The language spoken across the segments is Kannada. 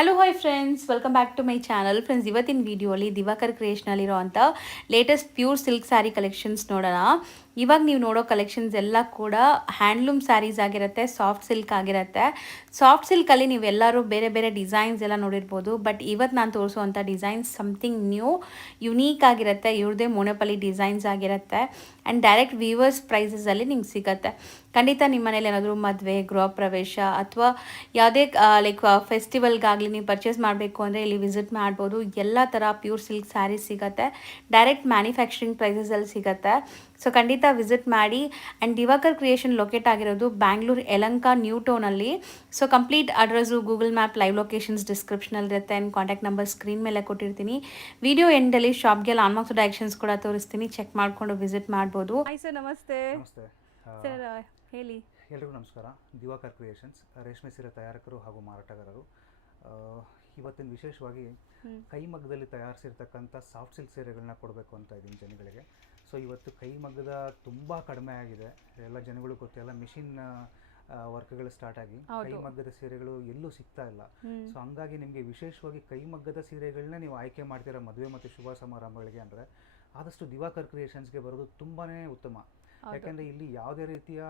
Hello hi friends, welcome back to my channel. Friends, ಇವತ್ತಿನ ವಿಡಿಯೋಲಿ ದಿವಾಕರ್ ಕ್ರಿಯೇಷನಲ್ಲಿರೋವಂಥ latest pure silk sari collections ನೋಡೋಣ. ಇವಾಗ ನೀವು ನೋಡೋ ಕಲೆಕ್ಷನ್ಸ್ ಎಲ್ಲ ಕೂಡ ಹ್ಯಾಂಡ್ಲೂಮ್ ಸ್ಯಾರೀಸ್ ಆಗಿರುತ್ತೆ, ಸಾಫ್ಟ್ ಸಿಲ್ಕ್ ಆಗಿರುತ್ತೆ. ಸಾಫ್ಟ್ ಸಿಲ್ಕಲ್ಲಿ ನೀವೆಲ್ಲರೂ ಬೇರೆ ಬೇರೆ ಡಿಸೈನ್ಸ್ ಎಲ್ಲ ನೋಡಿರ್ಬೋದು. ಬಟ್ ಇವತ್ತು ನಾನು ತೋರಿಸುವಂಥ ಡಿಸೈನ್ಸ್ ಸಮಥಿಂಗ್ ನ್ಯೂ, ಯುನೀಕ್ ಆಗಿರುತ್ತೆ. ಇವ್ರದ್ದೇ ಮೋನೋಪಲಿ ಡಿಸೈನ್ಸ್ ಆಗಿರುತ್ತೆ ಆ್ಯಂಡ್ ಡೈರೆಕ್ಟ್ ವೀವರ್ಸ್ ಪ್ರೈಸಸಲ್ಲಿ ನಿಮ್ಗೆ ಸಿಗುತ್ತೆ. ಖಂಡಿತ ನಿಮ್ಮ ಮನೇಲಿ ಏನಾದರೂ ಮದುವೆ, ಗೃಹ ಪ್ರವೇಶ ಅಥವಾ ಯಾವುದೇ ಲೈಕ್ ಫೆಸ್ಟಿವಲ್ಗಾಗಲಿ ನೀವು ಪರ್ಚೇಸ್ ಮಾಡಬೇಕು ಅಂದರೆ ಇಲ್ಲಿ ವಿಸಿಟ್ ಮಾಡ್ಬೋದು. ಎಲ್ಲ ಥರ ಪ್ಯೂರ್ ಸಿಲ್ಕ್ ಸ್ಯಾರೀಸ್ ಸಿಗುತ್ತೆ, ಡೈರೆಕ್ಟ್ ಮ್ಯಾನುಫ್ಯಾಕ್ಚರಿಂಗ್ ಪ್ರೈಸಸಲ್ಲಿ ಸಿಗುತ್ತೆ. ಸೊ ಖಂಡಿತ ವಿಸಿಟ್ ಮಾಡಿ. ಆ್ಯಂಡ್ ದಿವಾಕರ್ ಕ್ರಿಯೇಷನ್ ಲೊಕೇಟ್ ಆಗಿರೋದು ಬ್ಯಾಂಗ್ಳೂರು ಯಲಹಂಕ ನ್ಯೂ ಟೌನಲ್ಲಿ. So complete address Google map live locations ಡಿಸ್ಕ್ರಿಪ್ಷನಲ್ಲಿರುತ್ತೆ ಆ್ಯಂಡ್ ಕಾಂಟ್ಯಾಕ್ಟ್ ನಂಬರ್ ಸ್ಕ್ರೀನ್ ಮೇಲೆ ಕೊಟ್ಟಿರ್ತೀನಿ. ವಿಡಿಯೋ ಎಂಡಲ್ಲಿ ಶಾಪ್ಗೆ ಆಲ್ಮೋಸ್ಟ್ ಡೈರೆಕ್ಷನ್ಸ್ ಕೂಡ ತೋರಿಸ್ತೀನಿ, ಚೆಕ್ ಮಾಡಿಕೊಂಡು ವಿಸಿಟ್ ಮಾಡ್ಬೋದು. ಹಾಯ್ ಸರ್, ನಮಸ್ತೆ. ನಮಸ್ತೆ ಸರ್ ಹೇಳಿ. ಎಲ್ರಿಗೂ ನಮಸ್ಕಾರ. ದಿವಾಕರ್ ಕ್ರಿಯೇಷನ್ಸ್ ರೇಷ್ಮೆ ಸೀರೆ ತಯಾರಕರು ಹಾಗೂ ಮಾರಾಟಗಾರರು. ಇವತ್ತಿನ ವಿಶೇಷವಾಗಿ ಕೈಮಗ್ಗದಲ್ಲಿ ತಯಾರಿಸಿರ್ತಕ್ಕಂಥ ಸಾಫ್ಟ್ ಸಿಲ್ಕ್ ಸೀರೆಗಳನ್ನ ಕೊಡಬೇಕು ಅಂತ ಇದ್ದೀನಿ ಜನಗಳಿಗೆ. ಸೊ ಇವತ್ತು ಕೈಮಗ್ಗದ ತುಂಬ ಕಡಿಮೆ ಆಗಿದೆ, ಎಲ್ಲ ಜನಗಳು ಗೊತ್ತಿಲ್ಲ. ಮಿಷಿನ್ ವರ್ಕ್ಗಳು ಸ್ಟಾರ್ಟ್ ಆಗಿ ಕೈಮಗ್ಗದ ಸೀರೆಗಳು ಎಲ್ಲೂ ಸಿಗ್ತಾ ಇಲ್ಲ. ಸೊ ಹಂಗಾಗಿ ನಿಮಗೆ ವಿಶೇಷವಾಗಿ ಕೈಮಗ್ಗದ ಸೀರೆಗಳನ್ನೇ ನೀವು ಆಯ್ಕೆ ಮಾಡ್ತೀರಾ ಮದುವೆ ಮತ್ತು ಶುಭ ಸಮಾರಂಭಗಳಿಗೆ ಅಂದರೆ ಆದಷ್ಟು ದಿವಾಕರ್ ಕ್ರಿಯೇಷನ್ಸ್ಗೆ ಬರೋದು ತುಂಬಾ ಉತ್ತಮ. ಯಾಕಂದರೆ ಇಲ್ಲಿ ಯಾವುದೇ ರೀತಿಯ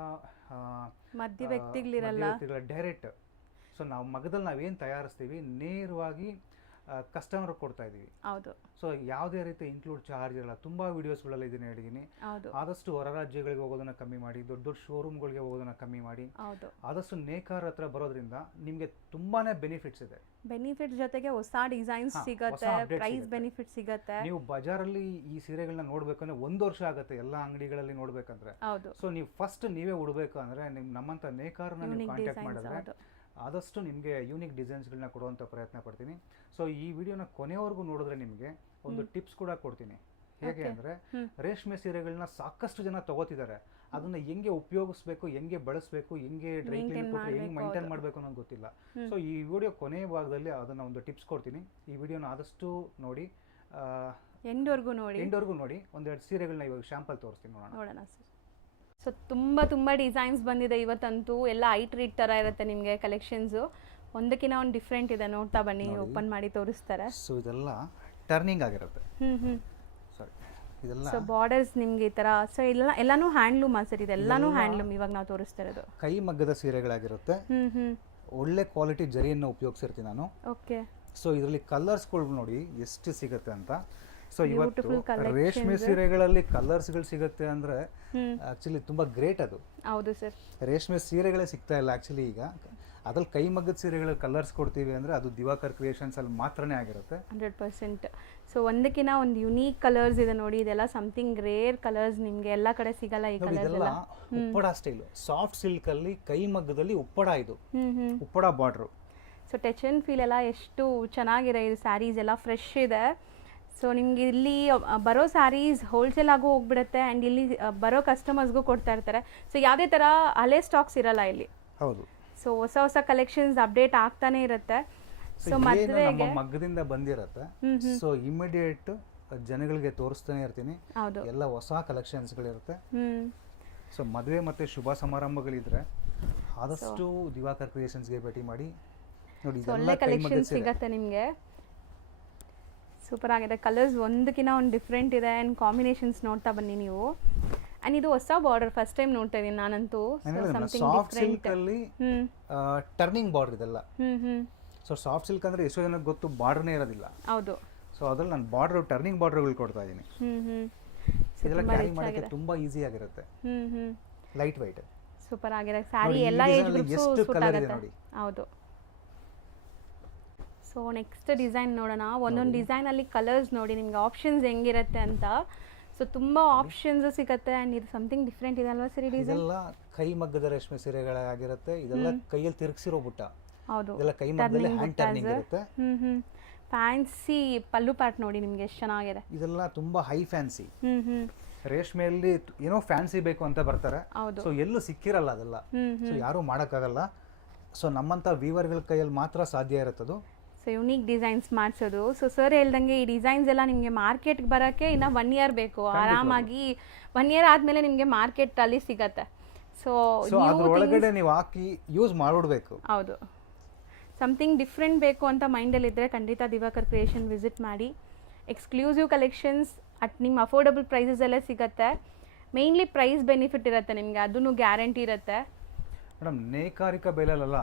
ಮಧ್ಯವರ್ತಿಗಳಿರಲ್ಲ, ಡೈರೆಕ್ಟ್. ಸೊ ನಾವು ಮಗದಲ್ಲಿ ನಾವೇನು ತಯಾರಿಸ್ತೀವಿ ನೇರವಾಗಿ ಕಸ್ಟಮರ್ ಕೊಡ್ತಾ ಇದ್ದೀವಿ. ಹೌದು. ಸೊ ಯಾವುದೇ ರೀತಿ ಇನ್ಕ್ಲೂಡ್ ಚಾರ್ಜ್ ಇರಲ್ಲ. ತುಂಬ ವೀಡಿಯೋಸ್ಗಳಲ್ಲಿ ಇದನ್ನು ಹೇಳಿದ್ದೀನಿ. ಆದಷ್ಟು ಹೊರ ರಾಜ್ಯಗಳಿಗೆ ಹೋಗೋದನ್ನ ಕಮ್ಮಿ ಮಾಡಿ, ದೊಡ್ಡ ದೊಡ್ಡ ಶೋರೂಮ್ಗಳಿಗೆ ಹೋಗೋದನ್ನ ಕಮ್ಮಿ ಮಾಡಿ, ಆದಷ್ಟು ನೇಕಾರ ಹತ್ರ ಬರೋದ್ರಿಂದ ನಿಮಗೆ ತುಂಬಾನೇ ಬೆನಿಫಿಟ್ಸ್ ಇದೆ. ಬೆನಿಫಿಟ್ ಜೊತೆಗೆ ಹೊಸ ಡಿಸೈನ್ಸ್ ಸಿಗುತ್ತೆ, ಪ್ರೈಸ್ ಬೆನಿಫಿಟ್ ಸಿಗುತ್ತೆ. ನೀವು ಬಜಾರಲ್ಲಿ ಈ ಸೀರೆಗಳನ್ನ ನೋಡ್ಬೇಕಂದ್ರೆ 1 ವರ್ಷ ಆಗುತ್ತೆ ಎಲ್ಲ ಅಂಗಡಿಗಳಲ್ಲಿ ನೋಡ್ಬೇಕಂದ್ರೆ. ಸೊ ನೀವು ಫಸ್ಟ್ ನೀವೇ ಉಡಬೇಕು ಅಂದ್ರೆ ನಮ್ಮಂತ ನೇಕಾರನ್ನ ನೀವು ಕಾಂಟ್ಯಾಕ್ಟ್ ಮಾಡಿದ್ರೆ ಆದಷ್ಟು ನಿಮಗೆ ಯೂನಿಕ್ ಡಿಸೈನ್ಸ್ಗಳನ್ನ ಕೊಡುವಂಥ ಪ್ರಯತ್ನ ಪಡ್ತೀನಿ. ಸೊ ಈ ವಿಡಿಯೋನ ಕೊನೆವರೆಗೂ ನೋಡಿದ್ರೆ ನಿಮಗೆ ಒಂದು ಟಿಪ್ಸ್ ಕೂಡ ಕೊಡ್ತೀನಿ. ಹೇಗೆ ಅಂದರೆ ರೇಷ್ಮೆ ಸೀರೆಗಳನ್ನ ಸಾಕಷ್ಟು ಜನ ತಗೋತಿದ್ದಾರೆ, ಅದನ್ನ ಹೆಂಗೆ ಉಪಯೋಗಿಸ್ಬೇಕು, ಹೆಂಗೆ ಬಳಸಬೇಕು, ಹೆಂಗೆ ಡ್ರೈ ಕ್ಲೀನ್ ಕೊಟ್ಟರೆ ಹೆಂಗೆ ಮೈಂಟೈನ್ ಮಾಡಬೇಕು ಅನ್ನೋದು ಗೊತ್ತಿಲ್ಲ. ಸೊ ಈ ವಿಡಿಯೋ ಕೊನೆಯ ಭಾಗದಲ್ಲಿ ಅದನ್ನು ಒಂದು ಟಿಪ್ಸ್ ಕೊಡ್ತೀನಿ. ಈ ವಿಡಿಯೋನ ಆದಷ್ಟು ನೋಡಿ, ಎಂಡ್ವರೆಗೂ ನೋಡಿ. ಒಂದೆರಡು ಸೀರೆಗಳನ್ನ ಇವಾಗ ಶಾಂಪಲ್ ತೋರಿಸ್ತೀನಿ, ನೋಡೋಣ. ಸೊ ತುಂಬ ಡಿಸೈನ್ಸ್ ಬಂದಿದೆ ಇವತ್ತಂತೂ. ಎಲ್ಲ ಐಟ್ರೀಟ್ ಥರ ಇರುತ್ತೆ ನಿಮಗೆ ಕಲೆಕ್ಷನ್ಸು, ಒಂದಕ್ಕಿಂತ ಒಂದು ಡಿಫ್ರೆಂಟ್ ಇದೆ. ನೋಡ್ತಾ ಬನ್ನಿ, ಓಪನ್ ಮಾಡಿ ತೋರಿಸ್ತಾರೆ. ಸೊ ಇದೆಲ್ಲ ಟರ್ನಿಂಗ್ ಆಗಿರುತ್ತೆ. ಸಾರಿ, ಇದೆಲ್ಲ ಸೊ ಬಾರ್ಡರ್ಸ್ ನಿಮಗೆ ಈ ಥರ. ಸೊ ಎಲ್ಲಾನು ಹ್ಯಾಂಡ್ಲೂಮ್ ಸರ್, ಇದೆಲ್ಲಾನು ಹ್ಯಾಂಡ್ಲೂಮ್ ಇವಾಗ ನಾವು ತೋರಿಸ್ತಾ ಇರೋದು. ಕೈ ಮಗ್ಗದ ಸೀರೆಗಳಾಗಿರುತ್ತೆ. ಒಳ್ಳೆ ಕ್ವಾಲಿಟಿ ಜರಿಯನ್ನು ಉಪಯೋಗಿಸಿರ್ತೀನಿ ನಾನು. ಓಕೆ. ಸೊ ಇದರಲ್ಲಿ ಕಲರ್ಸ್ಗಳು ನೋಡಿ ಎಷ್ಟು ಸಿಗುತ್ತೆ ಅಂತ. ಸೊ ಇವತ್ತು ರೇಷ್ಮೆ ಸೀರೆಗಳಲ್ಲಿ ಕಲರ್ಸ್ಗಳು ಸಿಗುತ್ತೆ ಅಂದ್ರೆ ಆಕ್ಚುಲಿ ತುಂಬಾ ಗ್ರೇಟ್ ಅದು. ಹೌದು ಸರ್. ರೇಷ್ಮೆ ಸೀರೆಗಳೇ ಸಿಗ್ತಾ ಇಲ್ಲ ಆಕ್ಚುಲಿ ಈಗ. ಅದ್ರಲ್ಲಿ ಕೈಮಗ್ಗದ ಸೀರೆಗಳ ಕಲರ್ಸ್ ಕೊಡ್ತೀವಿ ಅಂದ್ರೆ ಅದು ದಿವಾಕರ್ ಕ್ರಿಯೇಷನ್ಸ್ ಅಲ್ಲಿ ಮಾತ್ರನೇ ಆಗಿರುತ್ತೆ. 100%. ಸೊ ಒಂದಕ್ಕಿಂತ ಒಂದು ಯುನೀಕ್ ಕಲರ್ಸ್ ಇದೆ ನೋಡಿ. ಇದೆಲ್ಲ ಸಮಥಿಂಗ್ ರೇರ್ ಕಲರ್ಸ್, ನಿಮ್ಗೆ ಎಲ್ಲ ಕಡೆ ಸಿಗಲ್ಲ ಈ ಕಲರ್ಸ್ ಎಲ್ಲ. ಉಪ್ಪಡ ಸ್ಟೈಲ್ ಸಾಫ್ಟ್ ಸಿಲ್ಕ್ ಅಲ್ಲಿ ಕೈಮಗ್ಗದಲ್ಲಿ ಉಪ್ಪಡ, ಇದು Uppada border. So touch and feel ಎಲ್ಲ ಎಷ್ಟು ಚೆನ್ನಾಗಿದೆ. ಇದು ಸ್ಯಾರೀಸ್ ಎಲ್ಲ ಫ್ರೆಶ್ ಇದೆ. ಸೊ ನಿಮ್ಗೆ ಇಲ್ಲಿ ಬರೋ ಸ್ಯಾರೀಸ್ ಹೋಲ್ಸೇಲ್ ಆಗು ಹೋಗ್ಬಿಡುತ್ತೆ ಆ್ಯಂಡ್ ಇಲ್ಲಿ ಬರೋ ಕಸ್ಟಮರ್ಸ್ಗೂ ಕೊಡ್ತಾ ಇರ್ತಾರೆ. ಸೊ ಯಾವುದೇ ಥರ ಹಳೆ ಸ್ಟಾಕ್ಸ್ ಇರಲ್ಲ ಇಲ್ಲಿ. ಹೌದು. ಸೊ ಹೊಸ ಕಲೆಕ್ಷನ್ಸ್ ಅಪ್ಡೇಟ್ ಆಗ್ತಾನೆ ಇರುತ್ತೆ. ಸೊ ಮದುವೆಗೆ ಮಗ್ಗದಿಂದ ಬಂದಿರುತ್ತೆ. ಸೊ ಇಮಿಡಿಯೇಟ್ ಜನಗಳಿಗೆ ತೋರಿಸ್ತಾನೆ ಇರ್ತೀನಿ. ಎಲ್ಲ ಹೊಸ ಕಲೆಕ್ಷನ್ಸ್ಗಳಿರುತ್ತೆ. ಸೊ ಮದುವೆ ಮತ್ತೆ ಶುಭ ಸಮಾರಂಭಗಳಿದ್ರೆ ಆದಷ್ಟು ದಿವಾಕರ್ ಕ್ರಿಯೇಷನ್ಸ್ಗೆ ಭೇಟಿ ಮಾಡಿ ನೋಡಿ. ಒಳ್ಳೆ ಕಲೆಕ್ಷನ್ ಸಿಗುತ್ತೆ ನಿಮಗೆ. ಸೂಪರ್ ಆಗಿದೆ. ಕಲರ್ಸ್ ಒಂದಕ್ಕಿಂತ ಒಂದು ಡಿಫ್ರೆಂಟ್ ಇದೆ ಆ್ಯಂಡ್ ಕಾಂಬಿನೇಷನ್ಸ್ ನೋಡ್ತಾ ಬನ್ನಿ ನೀವು. ಆ್ಯಂಡ್ ಇದು ಹೊಸ ಬಾರ್ಡರ್, ಫಸ್ಟ್ ಟೈಮ್ ನೋಡ್ತಾ ಇದ್ದೀನಿ ನಾನಂತೂ. ಸಾಫ್ಟ್ ಸಿಲ್ಕ್ ಅಲ್ಲಿ ಟರ್ನಿಂಗ್ ಬಾರ್ಡರ್ ಇದೆಲ್ಲ. ಸೊ ಸಾಫ್ಟ್ ಸಿಲ್ಕ್ ಅಂದ್ರೆ ಎಷ್ಟೋ ಜನಕ್ಕೆ ಗೊತ್ತು ಬಾರ್ಡರ್ನೇ ಇರೋದಿಲ್ಲ. ಹೌದು. ಸೊ ಅದ್ರಲ್ಲಿ ನಾನು ಬಾರ್ಡರ್ ಟರ್ನಿಂಗ್ ಬಾರ್ಡರ್ಗಳು ಕೊಡ್ತಾ ಇದ್ದೀನಿ. ಇದೆಲ್ಲ ಕ್ಯಾರಿ ಮಾಡೋಕ್ಕೆ ತುಂಬಾ ಈಸಿ ಆಗಿರುತ್ತೆ. ಲೈಟ್ ವೈಟ್, ಸೂಪರ್ ಆಗಿದೆ. ಸ್ಯಾರಿ ಎಲ್ಲ ಏಜ್ ಗ್ರೂಪ್ಸ್ ಸೂಟ್ ಆಗುತ್ತೆ. ಹೌದು. ಸೊ ನೆಕ್ಸ್ಟ್ ಡಿಸೈನ್ ನೋಡೋಣ. ಒಂದೊಂದು ಡಿಸೈನಲ್ಲಿ ಕಲರ್ಸ್ ನೋಡಿ ನಿಮಗೆ ಆಪ್ಷನ್ಸ್ ಹೆಂಗಿರುತ್ತೆ ಅಂತ. ಸೊ ತುಂಬ ಆಪ್ಷನ್ಸ್ ಸಿಗುತ್ತೆ ಆ್ಯಂಡ್ ಇದು ಸಮಥಿಂಗ್ ಡಿಫ್ರೆಂಟ್ ಇದೆ ಅಲ್ವಾ ಸರಿ? ಡಿಸೈನ್ ಇದೆಲ್ಲ ಕೈಮಗ್ಗದ ರೇಷ್ಮೆ ಸೀರೆಗಳಾಗಿರುತ್ತೆ. ಇದೆಲ್ಲ ಕೈಯಲ್ಲಿ ತಿರುಗಿಸಿರೋ ಬುಟ್ಟ. ಹೌದು. ಇದೆಲ್ಲ ಕೈಮಗ್ಗದಲ್ಲಿ ಹ್ಯಾಂಡ್ ಟರ್ನಿಂಗ್ ಇರುತ್ತೆ. ಫ್ಯಾನ್ಸಿ ಪಲ್ಲು ಪ್ಯಾಟ್ ನೋಡಿ ನಿಮಗೆ ಎಷ್ಟು ಚೆನ್ನಾಗಿದೆ. ಇದೆಲ್ಲ ತುಂಬಾ ಹೈ ಫ್ಯಾನ್ಸಿ. ರೇಷ್ಮೆಯಲ್ಲಿ ಏನೋ ಫ್ಯಾನ್ಸಿ ಬೇಕು ಅಂತ ಬರ್ತಾರೆ. ಸೊ ಎಲ್ಲೂ ಸಿಕ್ಕಿರಲ್ಲ ಅದೆಲ್ಲ. ಸೊ ಯಾರು ಮಾಡೋಕ್ಕಾಗಲ್ಲ. ಸೊ ನಮ್ಮಂಥ ವೀವರ್ಗಳ ಕೈಯಲ್ಲಿ ಮಾತ್ರ ಸಾಧ್ಯ ಇರುತ್ತದು. ಸೊ ಯುನೀಕ್ ಡಿಸೈನ್ಸ್ ಮಾಡಿಸೋದು. ಸೊ ಸರ್ ಹೇಳ್ದಂಗೆ ಈ ಡಿಸೈನ್ಸ್ ಎಲ್ಲ ನಿಮಗೆ ಮಾರ್ಕೆಟ್ಗೆ ಬರೋಕ್ಕೆ ಇನ್ನು 1 year ಬೇಕು. ಆರಾಮಾಗಿ 1 year ಆದಮೇಲೆ ನಿಮಗೆ ಮಾರ್ಕೆಟಲ್ಲಿ ಸಿಗತ್ತೆ. ಸೊ ಅದರೊಳಗಡೆ ನೀವು ಹಾಕಿ ಯೂಸ್ ಮಾಡಿಬಿಡ್ಬೇಕು. ಹೌದು. ಸಮಥಿಂಗ್ ಡಿಫ್ರೆಂಟ್ ಬೇಕು ಅಂತ ಮೈಂಡಲ್ಲಿದ್ದರೆ ಖಂಡಿತ ದಿವಾಕರ್ ಕ್ರಿಯೇಷನ್ ವಿಸಿಟ್ ಮಾಡಿ. ಎಕ್ಸ್ಕ್ಲೂಸಿವ್ ಕಲೆಕ್ಷನ್ಸ್ ಅಟ್ ನಿಮ್ಮ ಅಫೋರ್ಡಬಲ್ ಪ್ರೈಸಸಲ್ಲೇ ಸಿಗುತ್ತೆ. ಮೇಯ್ನ್ಲಿ ಪ್ರೈಸ್ ಬೆನಿಫಿಟ್ ಇರುತ್ತೆ ನಿಮಗೆ, ಅದೂ ಗ್ಯಾರಂಟಿ ಇರುತ್ತೆ. ಮೇಡಮ್ ನೇಕಾರಿಕಾ ಬೆಲೆಯಲ್ಲ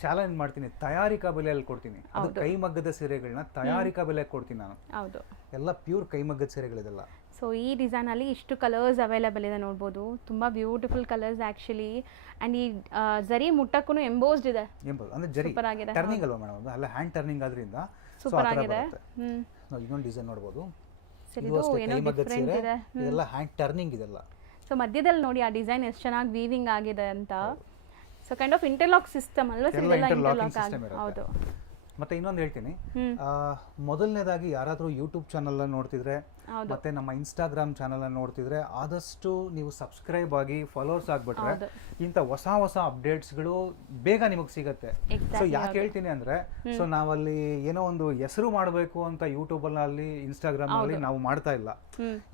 ಚಾಲೆಂಜ್ ಮಾಡ್ತೀನಿ, ತಯಾರಿಕಾ ಬೆಲೆಯಲ್ಲಿ ಕೊಡ್ತೀನಿ. ಅದು ಕೈಮಗ್ಗದ ಸೀರೆಗಳನ್ನ ತಯಾರಿಕಾ ಬೆಲೆ ಕೊಡ್ತೀನಿ ನಾನು. ಹೌದು, ಎಲ್ಲ ಪ್ಯೂರ್ ಕೈಮಗ್ಗದ ಸೀರೆಗಳಿದೆಲ್ಲ. ಸೊ ಈ ಡಿಸೈನಲ್ಲಿ ಇಷ್ಟು ಕಲರ್ಸ್ ಅವೈಲೇಬಲ್ ಇದೆ ನೋಡ್ಬೋದು. ತುಂಬ ಬ್ಯೂಟಿಫುಲ್ ಕಲರ್ಸ್ ಆ್ಯಕ್ಚುಲಿ. ಆ್ಯಂಡ್ ಈ ಜರಿ ಮುಟ್ಟಕ್ಕೂ ಎಂಬೋಸ್ಡ್ ಇದೆ, ಅಂದರೆ ಜರಿ ಸೂಪರ್ ಆಗಿದೆ. ಟರ್ನಿಂಗ್ ಅಲ್ವಾ ಮೇಡಮ್, ಅದು ಅಲ್ಲ ಹ್ಯಾಂಡ್ ಟರ್ನಿಂಗ್ ಆದ್ರಿಂದ ಸೂಪರ್ ಆಗಿದೆ. ನಾವು ಇನ್ನೊಂದು ಡಿಸೈನ್ ನೋಡ್ಬೋದು, ಕೈಮಗ್ಗದ ಸೀರೆ, ಇದೆಲ್ಲ ಹ್ಯಾಂಡ್ ಟರ್ನಿಂಗ್ ಇದೆಲ್ಲ. ಸೊ ಮಧ್ಯದಲ್ಲಿ ನೋಡಿ ಆ ಡಿಸೈನ್ ಎಷ್ಟು ಚೆನ್ನಾಗಿ ವೀವಿಂಗ್ ಆಗಿದೆ ಅಂತ. So kind of interlock system ಅಲ್ವಾ, ಇಂಟರ್ಲಾಕ್ ಆಗಿದೆ. ಹೌದು. ಮತ್ತೆ ಇನ್ನೊಂದು ಹೇಳ್ತೀನಿ, ಮೊದಲನೇದಾಗಿ ಯಾರಾದರೂ ಯೂಟ್ಯೂಬ್ ಚಾನಲ್ ನೋಡ್ತಿದ್ರೆ ಮತ್ತೆ ನಮ್ಮ ಇನ್ಸ್ಟಾಗ್ರಾಮ್ ಚಾನಲ್ ನೋಡ್ತಿದ್ರೆ ಆದಷ್ಟು ನೀವು ಸಬ್ಸ್ಕ್ರೈಬ್ ಆಗಿ ಫಾಲೋವರ್ಸ್ ಆಗ್ಬಿಟ್ರೆ ಇಂಥ ಹೊಸ ಹೊಸ ಅಪ್ಡೇಟ್ಸ್ಗಳು ಬೇಗ ನಿಮಗೆ ಸಿಗುತ್ತೆ. ಸೊ ಯಾಕೆ ಹೇಳ್ತೀನಿ ಅಂದ್ರೆ, ಸೊ ನಾವಲ್ಲಿ ಏನೋ ಒಂದು ಹೆಸರು ಮಾಡಬೇಕು ಅಂತ ಯೂಟ್ಯೂಬ್ ಅಲ್ಲಿ ಇನ್ಸ್ಟಾಗ್ರಾಮ್ ಅಲ್ಲಿ ನಾವು ಮಾಡ್ತಾ ಇಲ್ಲ.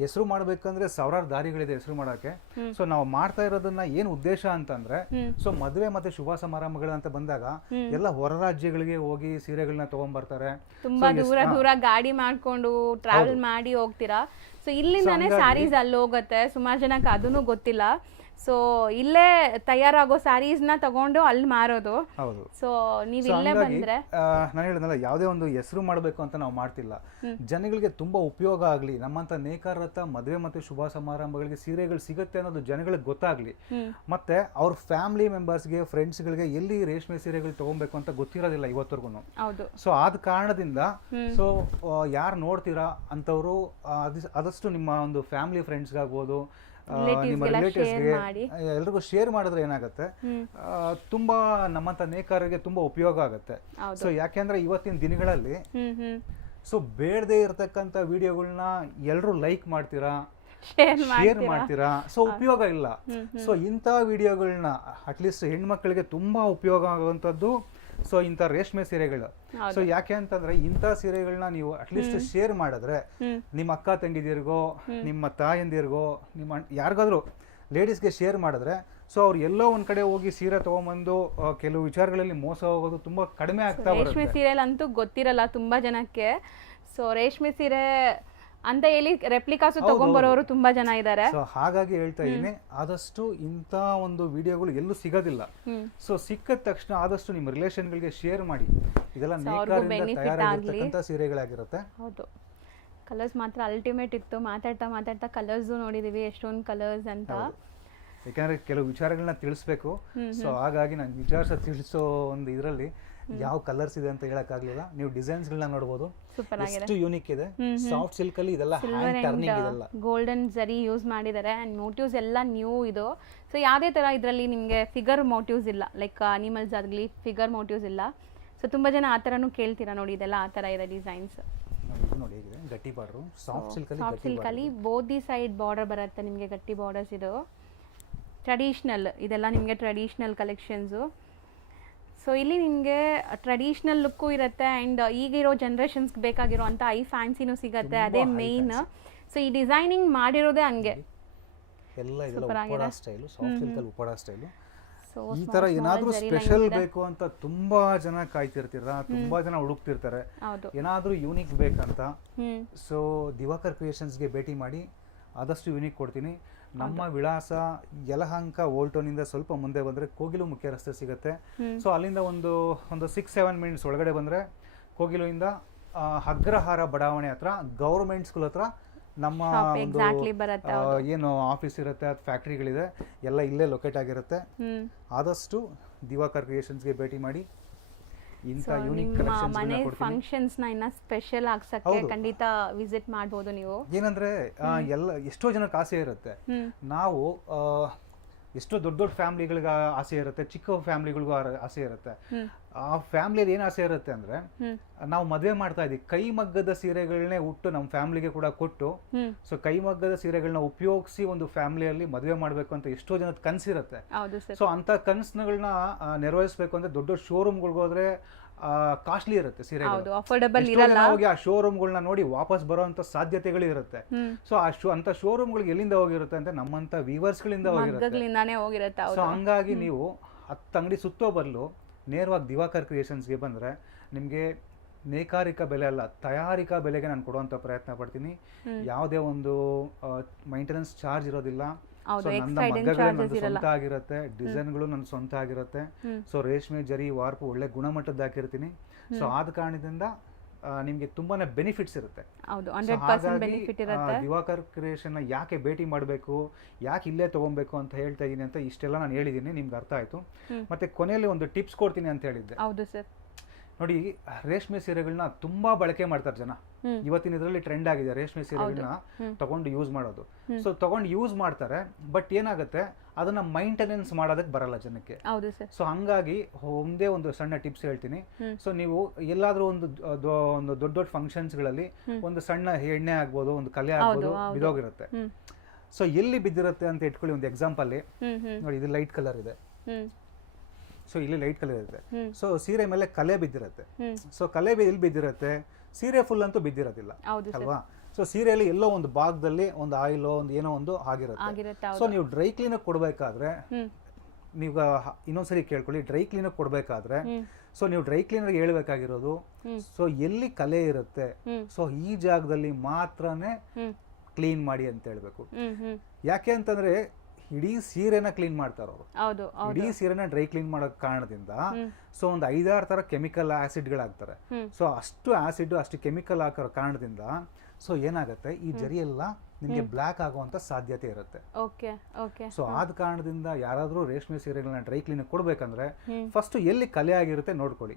ಹೆಸರು ಮಾಡ್ಬೇಕಂದ್ರೆ ಸಾವಿರಾರು ದಾರಿಗಳಿದೆ ಹೆಸರು ಮಾಡಕ್ಕೆ. ಸೊ ನಾವು ಮಾಡ್ತಾ ಇರೋದನ್ನ ಏನು ಉದ್ದೇಶ ಅಂತಂದ್ರೆ, ಸೊ ಮದುವೆ ಮತ್ತೆ ಶುಭ ಸಮಾರಂಭಗಳು ಅಂತ ಬಂದಾಗ ಎಲ್ಲ ಹೊರ ರಾಜ್ಯಗಳಿಗೆ ಹೋಗಿ ಸೀರೆಗಳನ್ನ ತಗೊಂಡ್ಬರ್ತಾರೆ. ತುಂಬಾ ದೂರ ದೂರ ಗಾಡಿ ಮಾಡ್ಕೊಂಡು ಟ್ರಾವೆಲ್ ಮಾಡಿ ಹೋಗ್ತೀರಾ. ಸೊ ಇಲ್ಲಿಂದಾನೇ ಸ್ಯಾರೀಸ್ ಅಲ್ಲಿ ಹೋಗುತ್ತೆ. ಸುಮಾರು ಜನಕ್ಕೆ ಅದೂ ಗೊತ್ತಿಲ್ಲ. ಸೊ ಇಲ್ಲೇ ತಯಾರಾಗೋ ಸ್ಯಾರೀಸ್ನ ತಗೊಂಡು ಅಲ್ಲಿ ಮಾರೋದು. ಸೊ ನೀವು ಇಲ್ಲೇ ಬಂದ್ರೆ, ನಾನು ಹೇಳಿದ್ನಲ್ಲ, ಯಾವುದೇ ಒಂದು ಹೆಸರು ಮಾಡಬೇಕು ಅಂತ ನಾವು ಮಾಡ್ತಿಲ್ಲ. ಜನಗಳಿಗೆ ತುಂಬಾ ಉಪಯೋಗ ಆಗ್ಲಿ, ನಮ್ಮಂತ ನೇಕಾರರ ಹತ್ರ ಮದುವೆ ಮತ್ತೆ ಶುಭ ಸಮಾರಂಭಗಳಿಗೆ ಸೀರೆಗಳು ಸಿಗುತ್ತೆ ಅನ್ನೋದು ಜನಗಳಿಗೆ ಗೊತ್ತಾಗ್ಲಿ. ಮತ್ತೆ ಅವ್ರ ಫ್ಯಾಮಿಲಿ ಮೆಂಬರ್ಸ್ಗೆ, ಫ್ರೆಂಡ್ಸ್ಗಳಿಗೆ ಎಲ್ಲಿ ರೇಷ್ಮೆ ಸೀರೆಗಳು ತಗೊಬೇಕು ಅಂತ ಗೊತ್ತಿರೋದಿಲ್ಲ ಇವತ್ತವರೆಗೂ. ಸೊ ಆದ ಕಾರಣದಿಂದ ಸೊ ಯಾರು ನೋಡ್ತೀರಾ ಅಂತವ್ರು ಆದಷ್ಟು ನಿಮ್ಮ ಒಂದು ಫ್ಯಾಮಿಲಿ ಫ್ರೆಂಡ್ಸ್ಗಾಗ್ಬೋದು, ನಿಮ್ಮ ರಿಲೇಟಿವ್ಸ್ಗೆ ಎಲ್ರಿಗೂ ಶೇರ್ ಮಾಡಿದ್ರೆ ಏನಾಗುತ್ತೆ, ತುಂಬಾ ನಮ್ಮಂತ ನೇಕಾರರಿಗೆ ತುಂಬಾ ಉಪಯೋಗ ಆಗುತ್ತೆ. ಸೊ ಯಾಕೆಂದ್ರೆ ಇವತ್ತಿನ ದಿನಗಳಲ್ಲಿ ಸೊ ಬೇಡದೇ ಇರತಕ್ಕಂತ ವಿಡಿಯೋಗಳನ್ನ ಎಲ್ಲರೂ ಲೈಕ್ ಮಾಡ್ತೀರಾ, ಶೇರ್ ಮಾಡ್ತೀರಾ, ಸೊ ಉಪಯೋಗ ಇಲ್ಲ. ಸೊ ಇಂಥ ವಿಡಿಯೋಗಳನ್ನ ಅಟ್ಲೀಸ್ಟ್ ಹೆಣ್ಮಕ್ಳಿಗೆ ತುಂಬಾ ಉಪಯೋಗ ಆಗುವಂಥದ್ದು ಸೊ ಇಂಥ ರೇಷ್ಮೆ ಸೀರೆಗಳು. ಸೊ ಯಾಕೆ ಅಂತಂದ್ರೆ ಇಂಥ ಸೀರೆಗಳನ್ನ ನೀವು ಅಟ್ಲೀಸ್ಟ್ ಶೇರ್ ಮಾಡಿದ್ರೆ ನಿಮ್ಮ ಅಕ್ಕ ತಂಗಿದಿರ್ಗೋ, ನಿಮ್ಮ ತಾಯಂದಿರ್ಗೋ, ನಿಮ್ಮ ಯಾರಿಗಾದ್ರೂ ಲೇಡೀಸ್ಗೆ ಶೇರ್ ಮಾಡಿದ್ರೆ ಸೊ ಅವ್ರು ಎಲ್ಲೋ ಒಂದ್ ಕಡೆ ಹೋಗಿ ಸೀರೆ ತಗೊಂಡ್ಬಂದು ಕೆಲವು ವಿಚಾರಗಳಲ್ಲಿ ಮೋಸ ಹೋಗೋದು ತುಂಬಾ ಕಡಿಮೆ ಆಗ್ತಾ ಬರುತ್ತೆ. ರೇಷ್ಮೆ ಸೀರೆ ಅಂತೂ ಗೊತ್ತಿರಲ್ಲ ತುಂಬಾ ಜನಕ್ಕೆ. ಸೊ ರೇಷ್ಮೆ ಸೀರೆ ಅಂತ ಹೇಳಿ ರೆಪ್ಲಿಕಾಸು ತಗೊಂಡ್ಬರೋರು ತುಂಬಾ ಜನ ಇದ್ದಾರೆ. ಸೊ ಹಾಗಾಗಿ ಹೇಳ್ತಾ ಇದ್ದೀನಿ, ಆದಷ್ಟು ಇಂಥ ಒಂದು ವಿಡಿಯೋಗಳು ಎಲ್ಲೂ ಸಿಗೋದಿಲ್ಲ. ಸೊ ಸಿಕ್ಕಿದ ತಕ್ಷಣ ಆದಷ್ಟು ನಿಮ್ಮ ರಿಲೇಷನ್ಗಳಿಗೆ ಶೇರ್ ಮಾಡಿ. ಇದೆಲ್ಲ ನೇಕಾರರಿಂದ ತಯಾರಾಗಿರ್ತಕ್ಕಂಥ ಸೀರೆಗಳಾಗಿರುತ್ತೆ. ಹೌದು, ಕಲರ್ಸ್ ಮಾತ್ರ ಅಲ್ಟಿಮೇಟ್ ಇತ್ತು. ಮಾತಾಡ್ತಾ ಮಾತಾಡ್ತಾ ಕಲರ್ಸ್ ನೋಡಿದೀವಿ, ಎಷ್ಟೊಂದು ಕಲರ್ಸ್ ಅಂತ. ಯಾಕಂದ್ರೆ ಕೆಲವು ವಿಚಾರಗಳನ್ನ ತಿಳಿಸ್ಬೇಕು. ಸೊ ಹಾಗಾಗಿ ನಾನು ತಿಳಿಸೋ ಒಂದು ಇದರಲ್ಲಿ ಯಾವ ಕಲರ್ಸ್ ಇದೆ ಅಂತ ಹೇಳಕ್ ಆಗ್ಲಿಲ್ಲ. ನೀವು ಡಿಸೈನ್ಸ್ ಗಳನ್ನ ನೋಡಬಹುದು, ಎಷ್ಟು ಯೂನಿಕ್ ಇದೆ. ಸಾಫ್ಟ್ ಸಿಲ್ಕ್ ಅಲ್ಲಿ ಇದೆಲ್ಲ ಹ್ಯಾಂಡ್ ಟರ್ನಿಂಗ್ ಇದೆಲ್ಲ ಗೋಲ್ಡನ್ ಜರಿ ಯೂಸ್ ಮಾಡಿದ್ದಾರೆ. ಅಂಡ್ ಮೋಟಿವ್ಸ್ ಎಲ್ಲ ನ್ಯೂ ಇದು. ಸೊ ಯಾವುದೇ ತರ ಇದರಲ್ಲಿ ನಿಮಗೆ ಫಿಗರ್ ಮೋಟಿವ್ಸ್ ಇಲ್ಲ, ಲೈಕ್ ಅನಿಮಲ್ಸ್ ಆಗಲಿ ಫಿಗರ್ ಮೋಟಿವ್ಸ್ ಇಲ್ಲ. ಸೊ ತುಂಬಾ ಜನ ಆ ತರನು ಕೇಳ್ತೀರಾ ನೋಡಿ, ಇದೆಲ್ಲ ಆ ತರ ಇದೆ ಡಿಸೈನ್ಸ್. ನೋಡಿ ಹೇಗಿದೆ ಗಟ್ಟಿ ಬಾರ್ಡರ್, ಸಾಫ್ಟ್ ಸಿಲ್ಕ್ ಅಲ್ಲಿ ಬೋತ್ ದಿ ಸೈಡ್ ಬಾರ್ಡರ್ ಬರುತ್ತೆ ನಿಮಗೆ, ಗಟ್ಟಿ ಬಾರ್ಡರ್ಸ್. ಇದು ಟ್ರೆಡಿಷ್ನಲ್, ಇದೆಲ್ಲ ನಿಮಗೆ ಟ್ರೆಡಿಷ್ನಲ್ ಕಲೆಕ್ಷನ್ಸು. ಸೊ ಇಲ್ಲಿ ನಿಮಗೆ ಟ್ರೆಡಿಷ್ನಲ್ ಲುಕ್ಕು ಇರುತ್ತೆ. ಆ್ಯಂಡ್ ಈಗಿರೋ ಜನ್ರೇಷನ್ಸ್ಗೆ ಬೇಕಾಗಿರೋ ಅಂಥ ಐ ಫ್ಯಾನ್ಸಿನೂ ಸಿಗುತ್ತೆ, ಅದೇ ಮೇಯ್ನ್. ಸೊ ಈ ಡಿಸೈನಿಂಗ್ ಮಾಡಿರೋದೇ ಹಂಗೆ ಎಲ್ಲ ಇದೆಲ್ಲ ಸ್ಟೈಲು, ಸಾಫ್ಟ್ ಸಿಲ್ಕ್ ಅಲ್ಲಿ ಉಪಡ ಸ್ಟೈಲು. ಈ ತರ ಏನಾದ್ರೂ ಸ್ಪೆಷಲ್ ಬೇಕು ಅಂತ ತುಂಬಾ ಜನ ಕಾಯ್ತಿರ್ತೀರ, ತುಂಬಾ ಜನ ಹುಡುಕ್ತಿರ್ತಾರೆ ಏನಾದ್ರೂ ಯೂನಿಕ್ ಬೇಕಂತ. ಸೊ ದಿವಾಕರ್ ಕ್ರಿಯೇಷನ್ಸ್ಗೆ ಭೇಟಿ ಮಾಡಿ, ಆದಷ್ಟು ಯೂನಿಕ್ ಕೊಡ್ತೀನಿ. ನಮ್ಮ ವಿಳಾಸ ಯಲಹಂಕ ಓಲ್ಟೋನಿಂದ ಸ್ವಲ್ಪ ಮುಂದೆ ಬಂದರೆ ಕೋಗಿಲು ಮುಖ್ಯ ರಸ್ತೆ ಸಿಗುತ್ತೆ. ಸೊ ಅಲ್ಲಿಂದ ಒಂದು 6-7 ಮಿನಿಟ್ಸ್ ಒಳಗಡೆ ಬಂದರೆ ಕೋಗಿಲುವಿಂದ ಅಗ್ರಹಾರ ಬಡಾವಣೆ ಹತ್ರ ಗೌರ್ಮೆಂಟ್ ಸ್ಕೂಲ್ ಹತ್ರ ನಮ್ಮ ಒಂದು ಏನು ಆಫೀಸ್ ಇರುತ್ತೆ, ಅದು ಫ್ಯಾಕ್ಟ್ರಿಗಳಿದೆ, ಎಲ್ಲ ಇಲ್ಲೇ ಲೊಕೇಟ್ ಆಗಿರುತ್ತೆ. ಆದಷ್ಟು ದಿವಾಕರ್ ಕ್ರಿಯೇಷನ್ಸ್ಗೆ ಭೇಟಿ ಮಾಡಿ. ಇಂಥ ಯೂನಿಕ್ ಕಲೆಕ್ಷನ್ಸ್ ಮನೆ ಫಂಕ್ಷನ್ಸ್ ನ ಇನ್ನ ಸ್ಪೆಷಲ್ ಆಗ್ಸಕ್ಕೆ ಖಂಡಿತ ವಿಸಿಟ್ ಮಾಡಬಹುದು ನೀವು. ಏನಂದ್ರೆ ಎಲ್ಲ ಎಷ್ಟೋ ಜನಕ್ಕೆ ಆಸೆ ಇರುತ್ತೆ, ನಾವು ಎಷ್ಟೋ ದೊಡ್ಡ ದೊಡ್ಡ ಫ್ಯಾಮಿಲಿಗಳಿಗೆ ಆಸೆ ಇರುತ್ತೆ, ಚಿಕ್ಕ ಫ್ಯಾಮಿಲಿಗಳಿಗೂ ಆಸೆ ಇರುತ್ತೆ. ಆ ಫ್ಯಾಮಿಲಿಯಲ್ಲಿ ಏನು ಆಸೆ ಇರುತ್ತೆ ಅಂದ್ರೆ, ನಾವು ಮದುವೆ ಮಾಡ್ತಾ ಇದೀವಿ, ಕೈಮಗ್ಗದ ಸೀರೆಗಳನ್ನೇ ಉಟ್ಟು ನಮ್ಮ ಫ್ಯಾಮಿಲಿಗೆ ಕೂಡ ಕೊಟ್ಟು, ಸೊ ಕೈಮಗ್ಗದ ಸೀರೆಗಳನ್ನ ಉಪಯೋಗಿಸಿ ಒಂದು ಫ್ಯಾಮಿಲಿಯಲ್ಲಿ ಮದುವೆ ಮಾಡ್ಬೇಕು ಅಂತ ಎಷ್ಟೋ ಜನದ ಕನಸಿರುತ್ತೆ. ಸೊ ಅಂತ ಕನಸುಗಳನ್ನ ನೆರವೇರಿಸಬೇಕು ಅಂದ್ರೆ ದೊಡ್ಡ ಶೋರೂಮ್ಗಳಿಗೆ ಹೋದ್ರೆ ಕಾಸ್ಟ್ಲಿ ಇರುತ್ತೆ ಸೀರೆಗಳು, ಹೋಗಿ ಆ ಶೋರೂಮ್ಗಳನ್ನ ನೋಡಿ ವಾಪಸ್ ಬರುವಂತ ಸಾಧ್ಯತೆಗಳು ಇರುತ್ತೆ. ಸೊ ಅಂತ ಶೋರೂಮ್ಗಳಿಗೆ ಎಲ್ಲಿಂದ ಹೋಗಿರುತ್ತೆ ಅಂದ್ರೆ ನಮ್ಮಂತ ವ್ಯೂವರ್ಸ್ ಗಳಿಂದ ಹೋಗಿರುತ್ತೆ. ಸೊ ಹಂಗಾಗಿ ನೀವು 10 ಅಂಗಡಿ ಸುತ್ತೋ ಬದಲು ನೇರವಾಗಿ ದಿವಾಕರ್ ಕ್ರಿಯೇಷನ್ಸ್ಗೆ ಬಂದರೆ ನಿಮಗೆ ನೇಕಾರಿಕಾ ಬೆಲೆ ಅಲ್ಲ, ತಯಾರಿಕಾ ಬೆಲೆಗೆ ನಾನು ಕೊಡುವಂಥ ಪ್ರಯತ್ನ ಪಡ್ತೀನಿ. ಯಾವುದೇ ಒಂದು ಮೈಂಟೆನೆನ್ಸ್ ಚಾರ್ಜ್ ಇರೋದಿಲ್ಲ. ಸೊ ನನ್ನ ಮಗ್ಗಗಳೇ ನನ್ನ ಸ್ವಂತ ಆಗಿರುತ್ತೆ, ಡಿಸೈನ್ಗಳು ನನ್ನ ಸ್ವಂತ ಆಗಿರುತ್ತೆ. ಸೊ ರೇಷ್ಮೆ ಜರಿ ವಾರ್ಪು ಒಳ್ಳೆ ಗುಣಮಟ್ಟದ್ದು ಹಾಕಿರ್ತೀನಿ. ಸೊ ಆದ ಕಾರಣದಿಂದ ನಿಮಗೆ ತುಂಬಾನೇ ಬೆನಿಫಿಟ್ಸ್ ಇರುತ್ತೆ. ದಿವಾಕರ್ ಕ್ರಿಯೇಷನ್ ಯಾಕೆ ಭೇಟಿ ಮಾಡಬೇಕು, ಯಾಕೆ ಇಲ್ಲೇ ತಗೊಬೇಕು ಅಂತ ಹೇಳ್ತಾ ಇದೀನಿ ಅಂತ ಇಷ್ಟೆಲ್ಲ ನಾನು ಹೇಳಿದ್ದೀನಿ, ನಿಮ್ಗೆ ಅರ್ಥ ಆಯ್ತು. ಮತ್ತೆ ಕೊನೆಯಲ್ಲಿ ಒಂದು ಟಿಪ್ಸ್ ಕೊಡ್ತೀನಿ ಅಂತ ಹೇಳಿದ್ದೆ. ಹೌದು ಸರ್. ನೋಡಿ, ರೇಷ್ಮೆ ಸೀರೆಗಳನ್ನ ತುಂಬಾ ಬಳಕೆ ಮಾಡ್ತಾರೆ ಜನ. ಇವತ್ತಿನ ಇದರಲ್ಲಿ ಟ್ರೆಂಡ್ ಆಗಿದೆ ರೇಷ್ಮೆ ಸೀರೆಗಳನ್ನ ತಗೊಂಡು ಯೂಸ್ ಮಾಡೋದು. ಸೊ ತಗೊಂಡು ಯೂಸ್ ಮಾಡ್ತಾರೆ, ಬಟ್ ಏನಾಗುತ್ತೆ ಅದನ್ನ ಮೈಂಟೆನೆನ್ಸ್ ಮಾಡೋದಕ್ಕೆ ಬರಲ್ಲ ಜನಕ್ಕೆ. ಸೊ ಹಂಗಾಗಿ ಒಂದೇ ಒಂದು ಸಣ್ಣ ಟಿಪ್ಸ್ ಹೇಳ್ತೀನಿ. ಸೊ ನೀವು ಎಲ್ಲಾದ್ರೂ ಒಂದು ದೊಡ್ಡ ಫಂಕ್ಷನ್ಸ್ಗಳಲ್ಲಿ ಒಂದು ಸಣ್ಣ ಎಣ್ಣೆ ಆಗ್ಬೋದು, ಒಂದು ಕಲೆ ಆಗ್ಬೋದು ಬಿದೋಗಿರುತ್ತೆ. ಸೊ ಎಲ್ಲಿ ಬಿದ್ದಿರುತ್ತೆ ಅಂತ ಇಟ್ಕೊಳ್ಳಿ. ಒಂದು ಎಕ್ಸಾಂಪಲ್ ನೋಡಿ, ಇದು ಲೈಟ್ ಕಲರ್ ಇದೆ. ಸೊ ಇಲ್ಲಿ ಲೈಟ್ ಕಲರ್ ಇರುತ್ತೆ. ಸೊ ಸೀರೆ ಮೇಲೆ ಕಲೆ ಬಿದ್ದಿರುತ್ತೆ. ಸೊ ಕಲೆ ಎಲ್ಲಿ ಬಿದ್ದಿರುತ್ತೆ, ಸೀರೆ ಫುಲ್ ಅಂತೂ ಬಿದ್ದಿರೋದಿಲ್ಲ ಅಲ್ವಾ. ಸೊ ಸೀರೆಯಲ್ಲಿ ಎಲ್ಲೋ ಒಂದು ಭಾಗದಲ್ಲಿ ಒಂದು ಆಯಿಲ್ ಒಂದು ಏನೋ ಒಂದು ಆಗಿರುತ್ತೆ. ಸೊ ನೀವು ಡ್ರೈ ಕ್ಲೀನ್ ಕೊಡ್ಬೇಕಾದ್ರೆ, ನೀವು ಇನ್ನೊಂದ್ಸರಿ ಕೇಳ್ಕೊಳ್ಳಿ, ಡ್ರೈ ಕ್ಲೀನ್ ಕೊಡ್ಬೇಕಾದ್ರೆ ಸೊ ನೀವು ಡ್ರೈ ಕ್ಲೀನರ್ಗೆ ಹೇಳ್ಬೇಕಾಗಿರೋದು, ಸೊ ಎಲ್ಲಿ ಕಲೆ ಇರುತ್ತೆ ಸೊ ಈ ಜಾಗದಲ್ಲಿ ಮಾತ್ರನೇ ಕ್ಲೀನ್ ಮಾಡಿ ಅಂತ ಹೇಳ್ಬೇಕು. ಯಾಕೆ ಅಂತಂದ್ರೆ ಇಡೀ ಸೀರೆನ ಕ್ಲೀನ್ ಮಾಡ್ತಾರ ಅವರು. ಇಡೀ ಸೀರೆನ ಡ್ರೈ ಕ್ಲೀನ್ ಮಾಡೋ ಕಾರಣದಿಂದ ಸೊ ಒಂದು 5-6 ತರ ಕೆಮಿಕಲ್ ಆಸಿಡ್ಗಳಾಗ್ತಾರೆ. ಸೊ ಅಷ್ಟು ಆಸಿಡ್ ಅಷ್ಟು ಕೆಮಿಕಲ್ ಹಾಕೋ ಕಾರಣದಿಂದ ಸೊ ಏನಾಗುತ್ತೆ, ಈ ಜರಿ ಎಲ್ಲ ನಿಮಗೆ ಬ್ಲಾಕ್ ಆಗುವಂತ ಸಾಧ್ಯತೆ ಇರುತ್ತೆ. ಸೊ ಆದ ಕಾರಣದಿಂದ ಯಾರಾದ್ರೂ ರೇಷ್ಮೆ ಸೀರೆಗಳನ್ನ ಡ್ರೈ ಕ್ಲೀನ್ ಕೊಡ್ಬೇಕಂದ್ರೆ ಫಸ್ಟ್ ಎಲ್ಲಿ ಕಲೆ ಆಗಿರುತ್ತೆ ನೋಡ್ಕೊಳ್ಳಿ.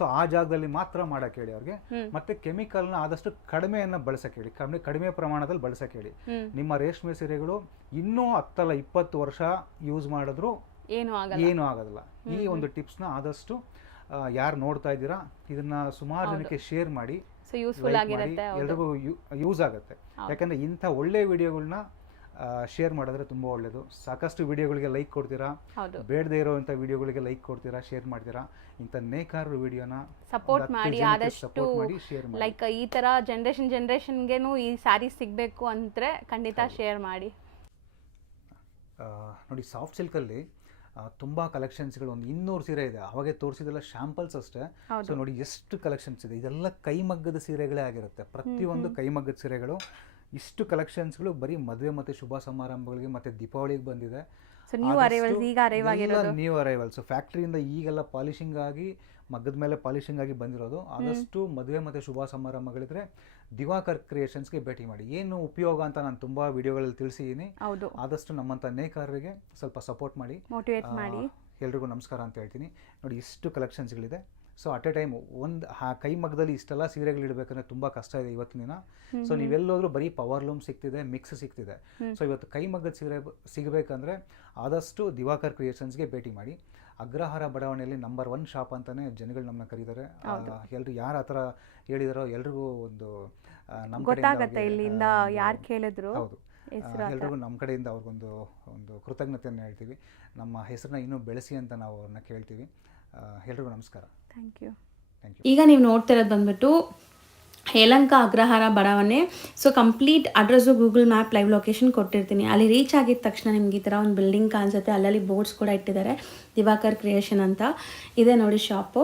ಸೊ ಆ ಜಾಗದಲ್ಲಿ ಮಾತ್ರ ಮಾಡಕ್ ಹೇಳಿ ಅವ್ರಿಗೆ. ಮತ್ತೆ ಕೆಮಿಕಲ್ ನ ಆದಷ್ಟು ಕಡಿಮೆಯನ್ನ ಬಳಸಕ್ ಹೇಳಿ, ಕಡಿಮೆ ಪ್ರಮಾಣದಲ್ಲಿ ಬಳಸಕ್ ಹೇಳಿ. ನಿಮ್ಮ ರೇಷ್ಮೆ ಸೀರೆಗಳು ಇನ್ನೂ 10-20 ವರ್ಷ ಯೂಸ್ ಮಾಡಿದ್ರು ಏನು ಆಗೋದಿಲ್ಲ. ಈ ಒಂದು ಟಿಪ್ಸ್ ನ ಆದಷ್ಟು ಯಾರು ನೋಡ್ತಾ ಇದ್ದೀರಾ ಇದನ್ನ ಸುಮಾರು ಜನಕ್ಕೆ ಶೇರ್ ಮಾಡಿ, ಎಲ್ರಿಗೂ ಯೂಸ್ ಆಗುತ್ತೆ. ಯಾಕಂದ್ರೆ ಇಂಥ ಒಳ್ಳೆ ವಿಡಿಯೋಗಳನ್ನ ಶೇರ್ ಮಾಡಿದ್ರೆ ತುಂಬಾ ಒಳ್ಳೇದು. ಸಾಕಷ್ಟು ವಿಡಿಯೋಗಳಿಗೆ ಲೈಕ್ ಕೊಡ್ತೀರಾ, ಬೇಡದೇ ಇರೋಂಥ ವಿಡಿಯೋಗಳಿಗೆ ಲೈಕ್ ಕೊಡ್ತೀರಾ, ಶೇರ್ ಮಾಡ್ತೀರಾ. ಇಂಥ ನೇಕಾರರು ವಿಡಿಯೋನ ಸಪೋರ್ಟ್ ಮಾಡಿ, ಆದಷ್ಟು ಲೈಕ್ ಈ ತರ ಜನರೇಷನ್ಗೆನೂ ಈ ಸ್ಯಾರಿ ಸಿಗ್ಬೇಕು ಅಂದ್ರೆ ಖಂಡಿತ ಶೇರ್ ಮಾಡಿ. ನೋಡಿ, ಸಾಫ್ಟ್ ಸಿಲ್ಕಲ್ಲಿ ತುಂಬಾ ಕಲೆಕ್ಷನ್ಸ್ಗಳು, ಒಂದು 200 ಸೀರೆ ಇದೆ. ಅವಾಗೆ ತೋರಿಸಿದೆಲ್ಲ ಶಾಂಪಲ್ಸ್ ಅಷ್ಟೇ. ಸೊ ನೋಡಿ ಎಷ್ಟು ಕಲೆಕ್ಷನ್ಸ್ ಇದೆ. ಇದೆಲ್ಲ ಕೈಮಗ್ಗದ ಸೀರೆಗಳೇ ಆಗಿರುತ್ತೆ, ಪ್ರತಿಯೊಂದು ಕೈಮಗ್ಗದ ಸೀರೆಗಳು. ಇಷ್ಟು ಕಲೆಕ್ಷನ್ಸ್ಗಳು ಬರೀ ಮದುವೆ ಮತ್ತೆ ಶುಭ ಸಮಾರಂಭಗಳಿಗೆ ಮತ್ತೆ ದೀಪಾವಳಿಗೆ ಬಂದಿದೆ. ನ್ಯೂ ಅರೈವಲ್ಸ್ ಫ್ಯಾಕ್ಟ್ರಿಯಿಂದ ಈಗೆಲ್ಲ ಪಾಲಿಶಿಂಗ್ ಆಗಿ ಮಗ್ಗದ ಮೇಲೆ ಪಾಲಿಶಿಂಗ್ ಆಗಿ ಬಂದಿರೋದು. ಆದಷ್ಟು ಮದುವೆ ಮತ್ತೆ ಶುಭ ಸಮಾರಂಭಗಳಿದ್ರೆ ದಿವಾಕರ್ ಕ್ರಿಯೇಷನ್ಸ್ಗೆ ಭೇಟಿ ಮಾಡಿ. ಏನು ಉಪಯೋಗ ಅಂತ ನಾನು ತುಂಬಾ ವಿಡಿಯೋಗಳಲ್ಲಿ ತಿಳಿಸಿದ್ದೀನಿ. ಆದಷ್ಟು ನಮ್ಮಂತ ನೇಕಾರರಿಗೆ ಸ್ವಲ್ಪ ಸಪೋರ್ಟ್ ಮಾಡಿ, ಮೋಟಿವೇಟ್ ಮಾಡಿ. ಎಲ್ರಿಗೂ ನಮಸ್ಕಾರ ಅಂತ ಹೇಳ್ತೀನಿ. ನೋಡಿ, ಇಷ್ಟು ಕಲೆಕ್ಷನ್ಸ್ಗಳಿದೆ. ಸೊ ಅಟ್ ಎ ಟೈಮ್ ಒಂದು ಕೈ ಮಗ್ಗದಲ್ಲಿ ಇಷ್ಟೆಲ್ಲ ಸೀರೆಗಳು ಇಡಬೇಕಂದ್ರೆ ತುಂಬ ಕಷ್ಟ ಇದೆ ಇವತ್ತಿನ ದಿನ. ಸೊ ನೀವೆಲ್ಲೋದ್ರೂ ಬರೀ ಪವರ್ ಲೂಮ್ ಸಿಗ್ತಿದೆ, ಮಿಕ್ಸ್ ಸಿಗ್ತಿದೆ. ಸೊ ಇವತ್ತು ಕೈ ಮಗ್ಗದ ಸೀರೆ ಸಿಗಬೇಕಂದ್ರೆ ಆದಷ್ಟು ದಿವಾಕರ್ ಕ್ರಿಯೇಷನ್ಸ್ಗೆ ಭೇಟಿ ಮಾಡಿ. ಅಗ್ರಹಾರ ಬಡಾವಣೆಯಲ್ಲಿ ನಂಬರ್ 1 ಶಾಪ್ ಅಂತಾನೆ ಜನಗಳು ನಮ್ಮನ್ನ ಕರೀತಾರೆ. ಎಲ್ರು ಯಾರು ಆ ಥರ ಹೇಳಿದಾರೋ ಎಲ್ರಿಗೂ ಒಂದು ನಮ್ಮ ಕಡೆಯಿಂದ ಯಾರು ಕೇಳಿದ್ರು, ಹೌದು, ಎಲ್ರಿಗೂ ನಮ್ಮ ಕಡೆಯಿಂದ ಅವ್ರಿಗೊಂದು ಕೃತಜ್ಞತೆಯನ್ನು ಹೇಳ್ತೀವಿ. ನಮ್ಮ ಹೆಸರನ್ನ ಇನ್ನೂ ಬೆಳೆಸಿ ಅಂತ ನಾವು ಅವ್ರನ್ನ ಕೇಳ್ತೀವಿ. ಎಲ್ರಿಗೂ ನಮಸ್ಕಾರ. Thank you. ಈಗ ನೀವು ನೋಡ್ತಿರೋದು ಬಂದ್ಬಿಟ್ಟು ಯಲಹಂಕ ಅಗ್ರಹಾರ ಬಡಾವಣೆ. So complete address Google map live location ಕೊಟ್ಟಿರ್ತೀನಿ. ಅಲ್ಲಿ ರೀಚ್ ಆಗಿದ ತಕ್ಷಣ ನಿಮ್ಗೆ ಈ ಥರ ಒಂದು ಬಿಲ್ಡಿಂಗ್ ಕಾಣಿಸುತ್ತೆ. ಅಲ್ಲಲ್ಲಿ ಬೋರ್ಡ್ಸ್ ಕೂಡ ಇಟ್ಟಿದ್ದಾರೆ, ದಿವಾಕರ್ ಕ್ರಿಯೇಷನ್ ಅಂತ ಇದೆ ನೋಡಿ ಶಾಪು.